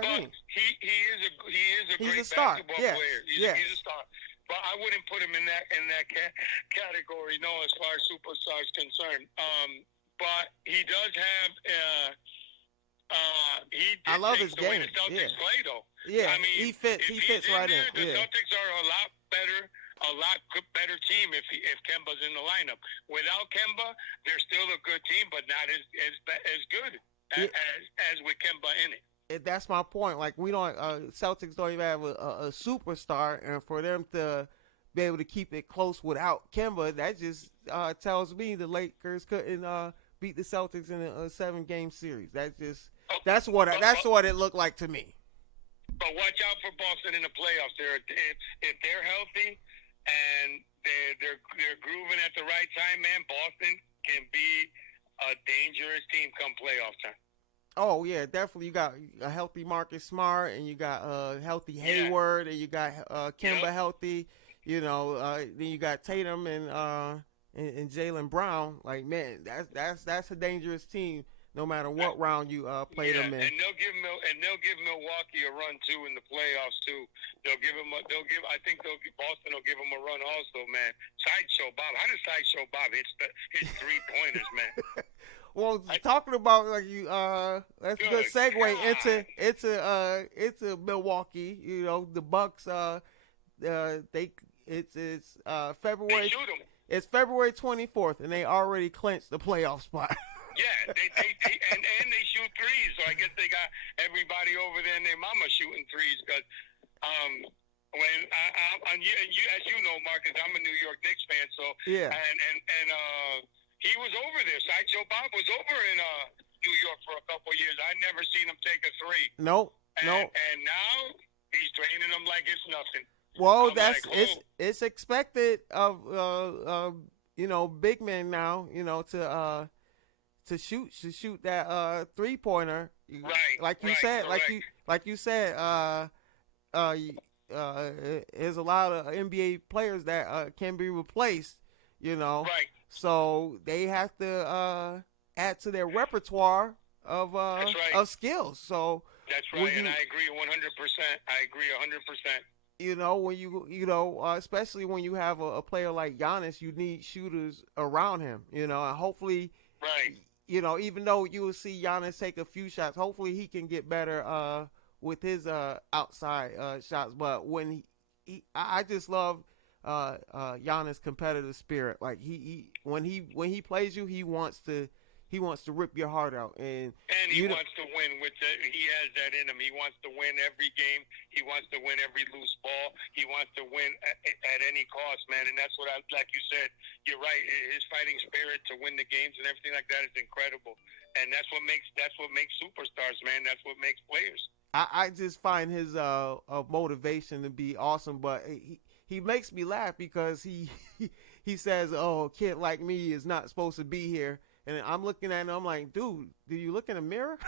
mean. He's a star. Basketball player. He's a star. But I wouldn't put him in that category, no, as far as superstar is concerned. But he does have. I love his game. The Celtics play, though. Yeah, I mean, he fits right in. The Celtics are a lot better, a a lot better team if Kemba's in the lineup. Without Kemba, they're still a good team, but not as good as with Kemba in it. That's my point. Like we don't, Celtics don't even have a superstar, and for them to be able to keep it close without Kemba, that just tells me the Lakers couldn't beat the Celtics in a 7-game series. That's what it looked like to me. But watch out for Boston in the playoffs. If they're healthy and they're grooving at the right time, man, Boston can be a dangerous team come playoff time. Oh yeah, definitely. You got a healthy Marcus Smart, and you got healthy Hayward, and you got Kemba healthy. You know, then you got Tatum and Jaylen Brown. Like man, that's a dangerous team. No matter what round you play them in, and they'll give Milwaukee a run too in the playoffs too. I think Boston will give them a run also, man. Sideshow Bob, how does Sideshow Bob hit 3-pointers, man? Well, talking about like you, that's a good segue into Milwaukee. You know, the Bucks. It's February. It's February 24th, and they already clinched the playoff spot. Yeah, and they shoot threes. So I guess they got everybody over there and their mama shooting threes. Because when as you know, Marcus, I'm a New York Knicks fan. So yeah, and he was over there. Sideshow Bob was over in New York for a couple of years. I never seen him take a three. Nope. And now he's draining them like it's nothing. Well, it's expected of big men now, to shoot that 3-pointer. Right. Like you said, there's a lot of NBA players that can be replaced, Right. So they have to add to their repertoire of skills. So that's right, and I agree 100%. I agree 100%. When especially when you have a player like Giannis, you need shooters around him, and hopefully, right. Even though you will see Giannis take a few shots, hopefully he can get better with his outside shots. But when I just love Giannis' competitive spirit. Like when he plays you, he wants to rip your heart out, and he wants to win. He has that in him. He wants to win every game. He wants to win every loose ball. He wants to win at any cost, man. And that's what like you said. You're right. His fighting spirit to win the games and everything like that is incredible. And that's what makes superstars, man. That's what makes players. I just find his motivation to be awesome, but he makes me laugh because he says, "Oh, a kid like me is not supposed to be here." And I'm looking at him, I'm like, dude, do you look in the mirror?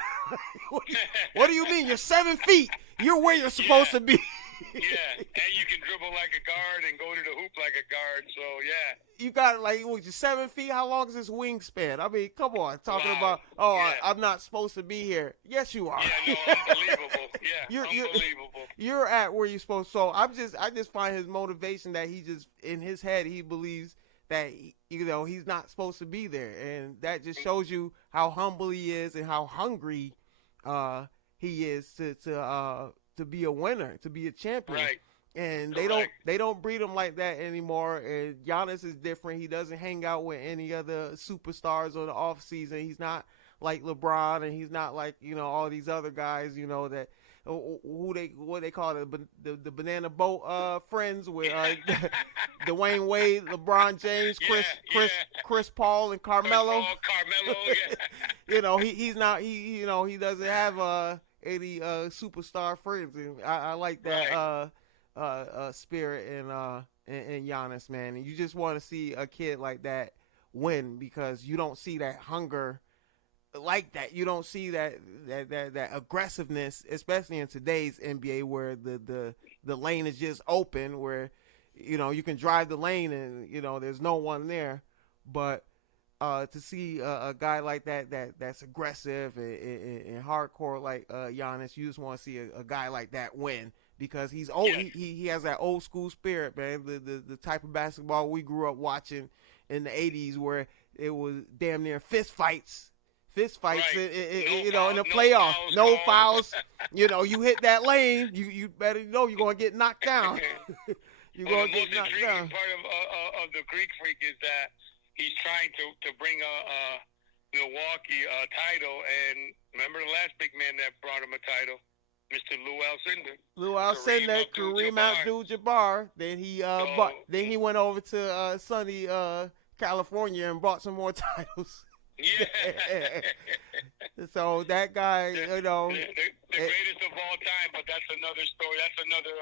What do you mean? You're 7 feet. You're where you're supposed to be. Yeah, and you can dribble like a guard and go to the hoop like a guard. So, yeah. You got, like, what, you're 7 feet? How long is this wingspan? I mean, come on. Talking about, I'm not supposed to be here. Yes, you are. Yeah, no, unbelievable. Yeah, unbelievable. You're at where you're supposed to. So I just find his motivation that he just, in his head, he believes that he's not supposed to be there, and that just shows you how humble he is and how hungry he is to be a winner, to be a champion. Right. And they don't breed him like that anymore. And Giannis is different. He doesn't hang out with any other superstars on the off season. He's not like LeBron, and he's not like all these other guys that. What they call the banana boat friends with Dwayne Wade, LeBron James, Chris Paul, and Carmelo. He's not he doesn't have any superstar friends, and I like that spirit in Giannis, man. And you just want to see a kid like that win, because you don't see that hunger like that. You don't see that aggressiveness, especially in today's NBA, where the lane is just open, where you can drive the lane and there's no one there. But to see a guy like that's aggressive and hardcore like Giannis, you just want to see a guy like that win, because he's old. Yeah. He has that old school spirit, man. The type of basketball we grew up watching in the 80s, where it was damn near fist fights, right. In the playoffs. No fouls. You hit that lane, you better you're going to get knocked down. You Well, gonna the most get knocked intriguing down. part of the Greek Freak is that he's trying to bring a Milwaukee title, and remember the last big man that brought him a title, Mr. Lou Alcindor. Lou Alcindor, Kareem Abdul-Jabbar. Then he then he went over to sunny California and brought some more titles. Yeah. So that guy, you know, the greatest of all time, but that's another story. That's another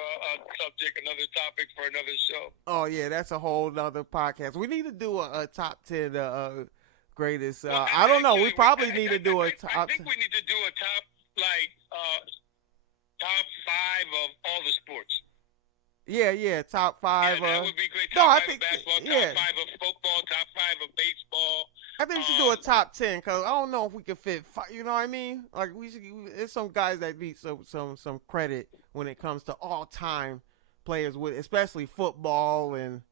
subject, another topic for another show. Oh yeah, that's a whole nother podcast. We need to do a top 10 greatest. Well, I don't know. actually, We probably need to do a top. I think we need to do a top top 5 of all the sports. Yeah, top 5. Yeah, that would be great. No, Top I 5 think of basketball, yeah. top 5 of football, top 5 of baseball. I think we should do a top 10 because I don't know if we could fit. You know what I mean? Like we should. There's some guys that need some credit when it comes to all time players with, especially football and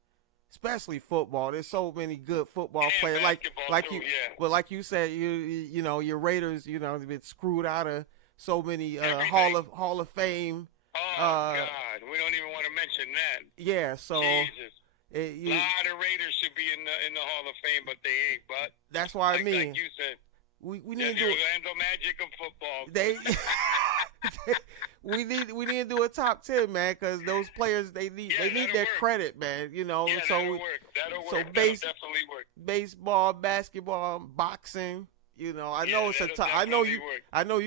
especially football. There's so many good football and players. Like too, you, yeah. but like you said, you know your Raiders. You know they've been screwed out of so many Hall of Fame. Oh God, we don't even want to mention that. Yeah, so. Jesus. A lot of Raiders should be in the Hall of Fame, but they ain't. But that's why I mean, like you said, we need to do Orlando Magic of football. We need to do a top 10, man, because those players they need their credit, man. You know, yeah, so that'll work. That'll definitely work. Baseball, basketball, boxing. You know, I know it's a ton. I know you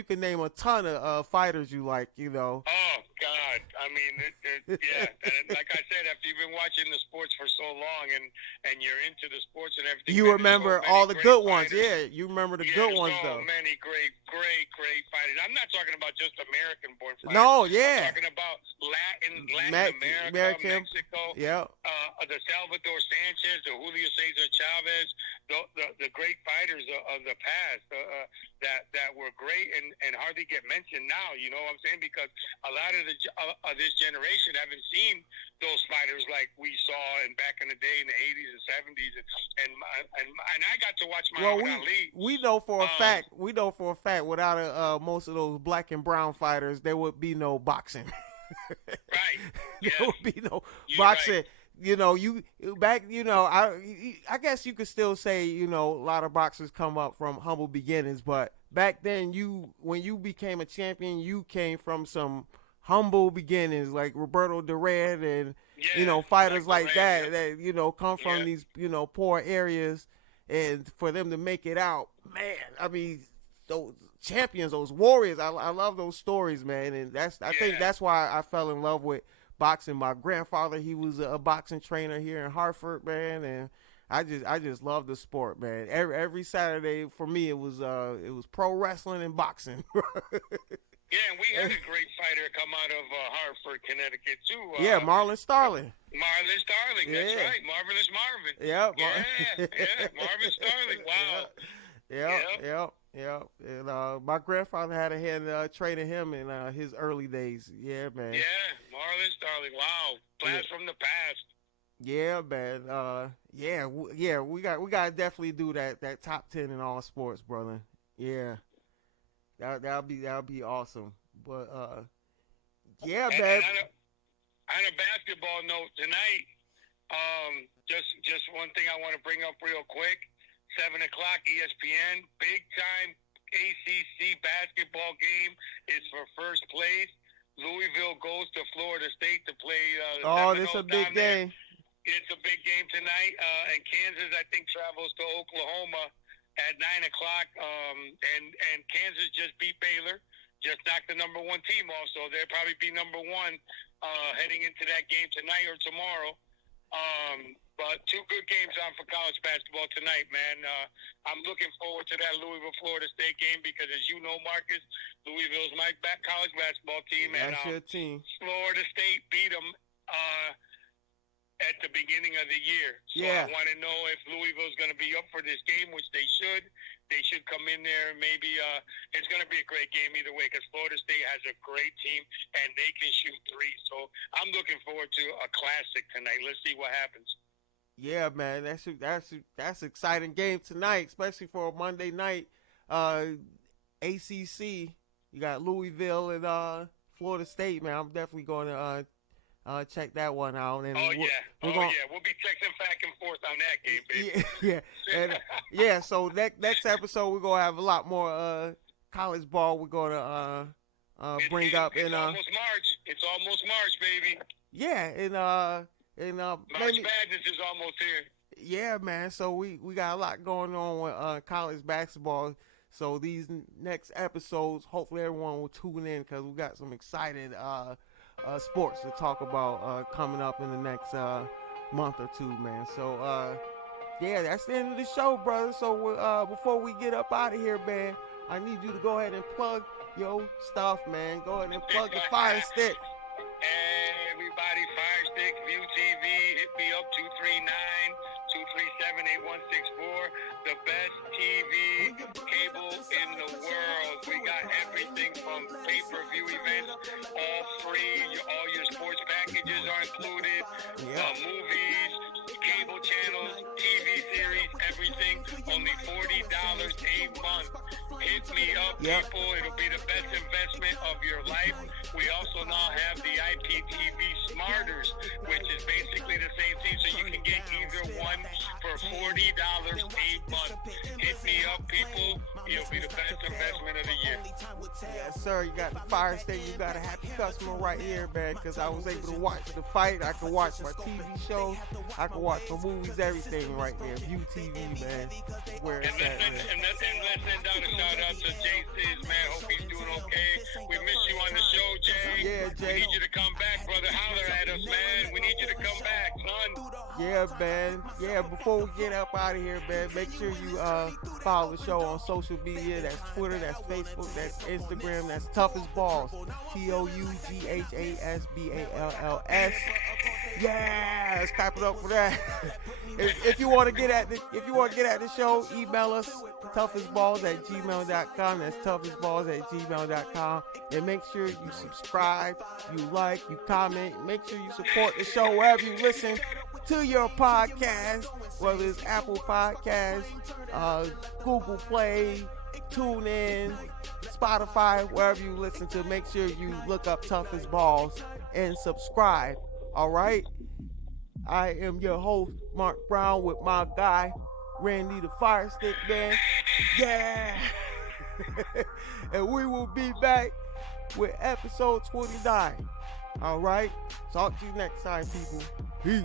can name a ton of fighters you like. You know. Oh God, I mean, yeah. And like I said, after you've been watching the sports for so long, and you're into the sports and everything, you remember all the good ones. Fighters. Yeah, you remember the good ones so though. Many great fighters. I'm not talking about just American-born fighters. No, yeah. I'm talking about Latin America, Mexico. Yeah. The Salvador Sanchez, the Julio Cesar Chavez, the great fighters of the past. That were great and hardly get mentioned now. You know what I'm saying? Because a lot of this generation haven't seen those fighters like we saw back in the day in the 80s and 70s, and I got to watch Muhammad Ali. We know for a fact. We know for a fact without most of those black and brown fighters, there would be no boxing. Right. There would be no boxing. Right. You know, I guess you could still say, you know, a lot of boxers come up from humble beginnings, but back then when you became a champion, you came from some humble beginnings like Roberto Duran and, you know, fighters like that, you know, come from these, you know, poor areas, and for them to make it out, man, I mean, those champions, those warriors, I love those stories, man, and I think that's why I fell in love with boxing. My grandfather, he was a boxing trainer here in Hartford, man, and I just love the sport, man. Every Saturday for me it was pro wrestling and boxing. Yeah, and we had a great fighter come out of Hartford, Connecticut too. Yeah, Marlon Starling. Marlon Starling, that's right, Marvelous Marvin. Yeah, Marvin Starling. Wow. Yeah. And my grandfather had a hand training him in his early days. Yeah, man. Yeah, Marlon Starling. Wow, blast from the past. Yeah, man. We got to definitely do that top 10 in all sports, brother. Yeah, that'll be awesome. But yeah, man. On a basketball note tonight, just one thing I want to bring up real quick. 7 o'clock, ESPN, big time ACC basketball game is for first place. Louisville goes to Florida State to play. This is a big game. It's a big game tonight. And Kansas, I think, travels to Oklahoma at 9 o'clock. And Kansas just beat Baylor, just knocked the number 1 team off, so they'll probably be number 1 heading into that game tonight or tomorrow. But 2 good games on for college basketball tonight, man. I'm looking forward to that Louisville-Florida State game because, as you know, Marcus, Louisville's my college basketball team. That's and your team. Florida State beat them at the beginning of the year. So I want to know if Louisville's going to be up for this game, which they should. They should come in there. Maybe it's going to be a great game either way because Florida State has a great team and they can shoot 3. So I'm looking forward to a classic tonight. Let's see what happens. Yeah, man, that's exciting game tonight, especially for a Monday night. ACC, you got Louisville and Florida State, man. I'm definitely going to check that one out. And we'll be texting back and forth on that game, baby. And so next episode we're gonna have a lot more college ball. We're gonna bring up. It's almost March. It's almost March, baby. Yeah, and March Madness is almost here. Yeah, man. So we got a lot going on with college basketball. So these next episodes, hopefully everyone will tune in because we got some exciting sports to talk about coming up in the next month or two, man. So that's the end of the show, brother. So before we get up out of here, man, I need you to go ahead and plug your stuff, man. Go ahead and plug the Fire Stick. Everybody, Fire Stick, View TV, hit me up 239-237-8164. The best TV cable in the world. We got everything from pay-per-view events, all free. All your sports packages are included. Movies, cable channels, TV series, everything. Only $40 a month. Hit me up, people. It'll be the best investment of your life. We also now have the IPTV Smarters, which is basically the same thing, so you can get either one for $40 a month. Hit me up, people. It'll be the best investment of the year. Yes, sir. You got the Fire Stick. You got a happy customer right here, man, because I was able to watch the fight. I could watch my TV shows. I could watch the movies, everything right there. View TV, man. Where it's at, man. And let's send out a shout out to Jay Sizz, man. Hope he's doing okay. We miss you on the show, Jay. Yeah, Jay. We need you to come back, brother. Holler at us, man. We need you to come back, son. Yeah, man. Yeah, before we get up out of here, man, make sure you follow the show on social media. That's Twitter, that's Facebook, that's Instagram, that's Tough as Balls. TOUGHASBALLS. Yeah, let's clap it up for that. if you want to get at the show, email us toughestballs@gmail.com. That's toughestballs@gmail.com. And make sure you subscribe, you like, you comment. Make sure you support the show wherever you listen to your podcast, whether it's Apple Podcasts, Google Play, TuneIn, Spotify, wherever you listen to. Make sure you look up Tough as Balls and subscribe. All right. I am your host, Mark Brown, with my guy, Randy the Fire Stick Man. Yeah. And we will be back with episode 29. All right. Talk to you next time, people. Peace.